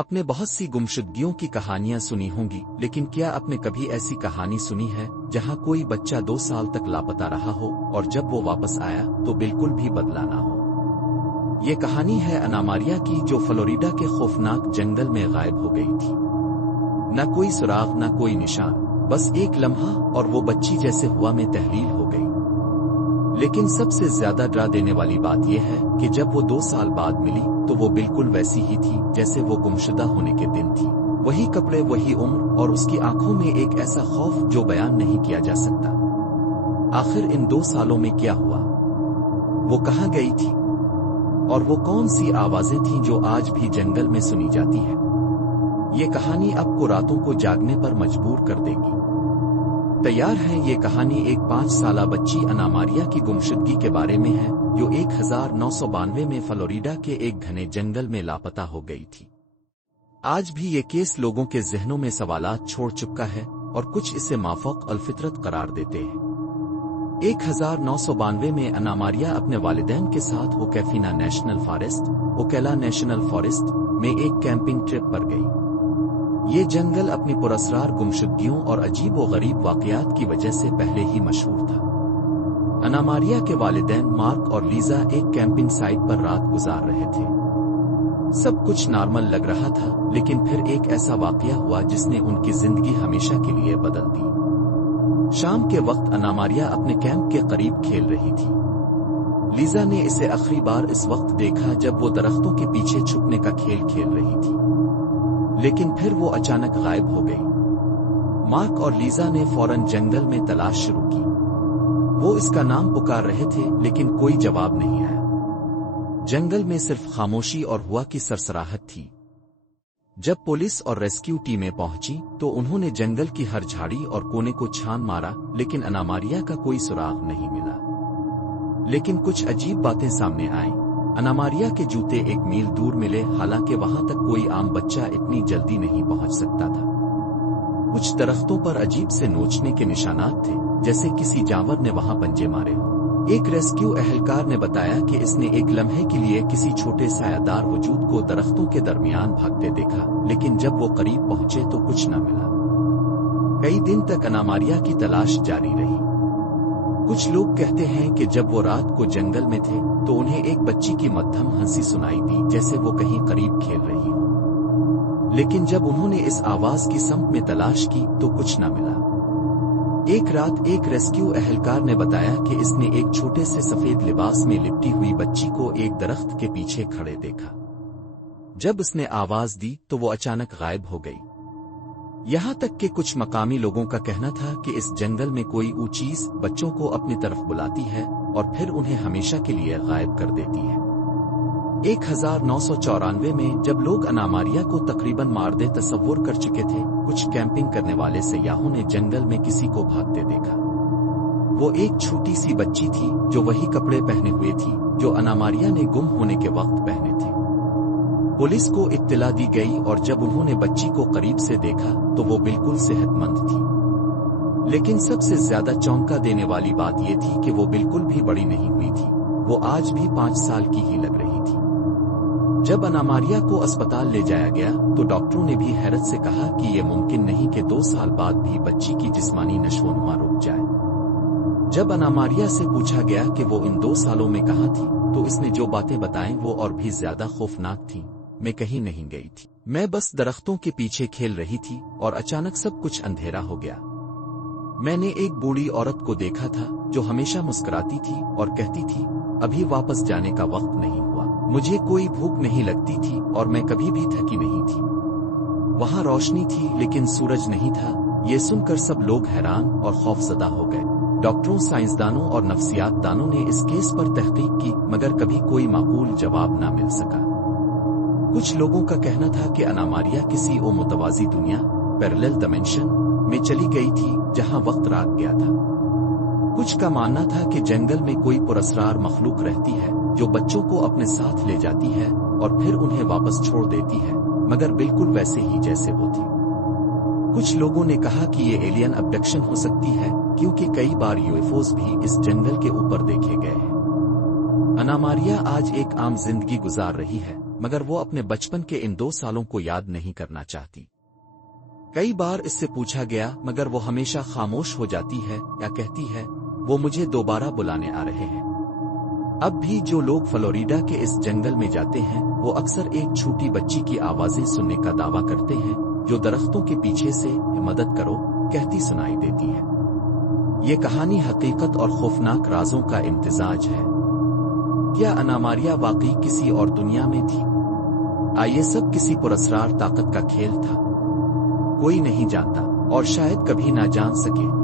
अपने बहुत सी गुमशुदगियों की कहानियां सुनी होंगी, लेकिन क्या आपने कभी ऐसी कहानी सुनी है जहां कोई बच्चा 2 साल तक लापता रहा हो और जब वो वापस आया तो बिल्कुल भी बदला ना हो? ये कहानी है अना मारिया की, जो फ्लोरिडा के खौफनाक जंगल में गायब हो गई थी। न कोई सुराग, न कोई निशान, बस एक लम्हा और वो बच्ची जैसे हुआ में तहलील हो गई। लेकिन सबसे ज्यादा डरा देने वाली बात यह है कि जब वो 2 साल बाद मिली तो वो बिल्कुल वैसी ही थी जैसे वो गुमशुदा होने के दिन थी। वही कपड़े, वही उम्र और उसकी आंखों में एक ऐसा खौफ जो बयान नहीं किया जा सकता। आखिर इन 2 सालों में क्या हुआ? वो कहाँ गई थी? और वो कौन सी आवाजें थीं जो आज भी जंगल में सुनी जाती हैं? ये कहानी आपको रातों को जागने पर मजबूर कर देगी। तैयार है? ये कहानी एक 5 साला बच्ची अना मारिया की गुमशुदगी के बारे में है, जो 1992 में फ्लोरिडा के एक घने जंगल में लापता हो गई थी। आज भी ये केस लोगों के जहनों में सवालात छोड़ चुका है और कुछ इसे माफूक अल-फितरत करार देते हैं। 1992 में अना मारिया अपने वालिदैन के साथ ओकेफिना नेशनल फॉरेस्ट, ओकेला नेशनल फॉरेस्ट में एक कैंपिंग ट्रिप पर गई। ये जंगल अपनी पुरअसरार गुमशुदगियों और अजीब व गरीब वाकयात की वजह से पहले ही मशहूर था। अना मारिया के वालिदैन मार्क और लीजा एक कैंपिंग साइट पर रात गुजार रहे थे। सब कुछ नॉर्मल लग रहा था, लेकिन फिर एक ऐसा वाकया हुआ जिसने उनकी जिंदगी हमेशा के लिए बदल दी। शाम के वक्त अना मारिया अपने कैंप के करीब खेल रही थी। लीजा ने इसे आखिरी बार इस वक्त देखा जब वो दरख्तों के पीछे छुपने का खेल खेल रही थी, लेकिन फिर वो अचानक गायब हो गई। मार्क और लीजा ने फौरन जंगल में तलाश शुरू की। वो इसका नाम पुकार रहे थे, लेकिन कोई जवाब नहीं आया। जंगल में सिर्फ खामोशी और हवा की सरसराहट थी। जब पुलिस और रेस्क्यू टीमें पहुंची तो उन्होंने जंगल की हर झाड़ी और कोने को छान मारा, लेकिन अना मारिया का कोई सुराग नहीं मिला। लेकिन कुछ अजीब बातें सामने आईं। अना मारिया के जूते 1 मील दूर मिले, हालांकि वहां तक कोई आम बच्चा इतनी जल्दी नहीं पहुंच सकता था। कुछ दरख्तों पर अजीब से नोचने के निशानात थे, जैसे किसी जानवर ने वहां पंजे मारे हो। एक रेस्क्यू एहलकार ने बताया कि इसने एक लम्हे के लिए किसी छोटे सायादार वजूद को दरख्तों के दरमियान भागते देखा, लेकिन जब वो करीब पहुंचे तो कुछ न मिला। कई दिन तक अना मारिया की तलाश जारी रही। कुछ लोग कहते हैं कि जब वो रात को जंगल में थे तो उन्हें एक बच्ची की मध्यम हंसी सुनाई दी, जैसे वो कहीं करीब खेल रही हो। लेकिन जब उन्होंने इस आवाज की समत में तलाश की तो कुछ न मिला। एक रात एक रेस्क्यू एहलकार ने बताया कि इसने एक छोटे से सफेद लिबास में लिपटी हुई बच्ची को एक दरख्त के पीछे खड़े देखा। जब उसने आवाज दी तो वो अचानक गायब हो गई। यहाँ तक कि कुछ मकामी लोगों का कहना था कि इस जंगल में कोई चीज बच्चों को अपनी तरफ बुलाती है और फिर उन्हें हमेशा के लिए गायब कर देती है। 1994 में जब लोग अना मारिया को तकरीबन मार दे तस्वुर कर चुके थे, कुछ कैंपिंग करने वाले सयाहों ने जंगल में किसी को भागते देखा। वो एक छोटी सी बच्ची थी जो वही कपड़े पहने हुए थी जो अना मारिया ने गुम होने के वक्त पहने थे। पुलिस को इत्तला दी गई और जब उन्होंने बच्ची को करीब से देखा तो वो बिल्कुल सेहतमंद थी। लेकिन सबसे ज्यादा चौंका देने वाली बात यह थी कि वो बिल्कुल भी बड़ी नहीं हुई थी। वो आज भी 5 साल की ही लग रही थी। जब अना मारिया को अस्पताल ले जाया गया तो डॉक्टरों ने भी हैरत से कहा कि यह मुमकिन नहीं कि 2 साल बाद भी बच्ची की जिस्मानी नशोनुमा रुक जाए। जब अना मारिया से पूछा गया कि वो इन 2 सालों में कहाँ थी तो इसने जो बातें बताईं वो और भी ज्यादा खौफनाक थीं। मैं कहीं नहीं गई थी, मैं बस दरख्तों के पीछे खेल रही थी और अचानक सब कुछ अंधेरा हो गया। मैंने एक बूढ़ी औरत को देखा था जो हमेशा मुस्कुराती थी और कहती थी, अभी वापस जाने का वक्त नहीं हुआ। मुझे कोई भूख नहीं लगती थी और मैं कभी भी थकी नहीं थी। वहां रोशनी थी लेकिन सूरज नहीं था। ये सुनकर सब लोग हैरान और खौफजदा हो गए। डॉक्टरों, साइंसदानों और नफ्सियात दानों ने इस केस पर तहकीक की, मगर कभी कोई माकूल जवाब न मिल सका। कुछ लोगों का कहना था कि अना मारिया किसी मुतवाजी दुनिया, पैरेलल डायमेंशन में चली गई थी जहां वक्त रात गया था। कुछ का मानना था कि जंगल में कोई पुरअसरार मखलूक रहती है जो बच्चों को अपने साथ ले जाती है और फिर उन्हें वापस छोड़ देती है, मगर बिल्कुल वैसे ही जैसे वो थी। कुछ लोगों ने कहा कि ये एलियन अबडक्शन हो सकती है, क्योंकि कई बार यूएफओज भी इस जंगल के ऊपर देखे गए हैं। अना मारिया आज एक आम जिंदगी गुजार रही है, मगर वो अपने बचपन के इन 2 सालों को याद नहीं करना चाहती। कई बार इससे पूछा गया मगर वो हमेशा खामोश हो जाती है या कहती है वो मुझे दोबारा बुलाने आ रहे हैं। अब भी जो लोग फ्लोरिडा के इस जंगल में जाते हैं वो अक्सर एक छोटी बच्ची की आवाजें सुनने का दावा करते हैं जो दरख्तों के पीछे से मदद करो कहती सुनाई देती है। ये कहानी हकीकत और खौफनाक राजों का इम्तिजाज है। क्या अन्ना मारिया वाकई किसी और दुनिया में थी? आइए सब किसी पुरस्कार ताकत का खेल था, कोई नहीं जानता और शायद कभी ना जान सके।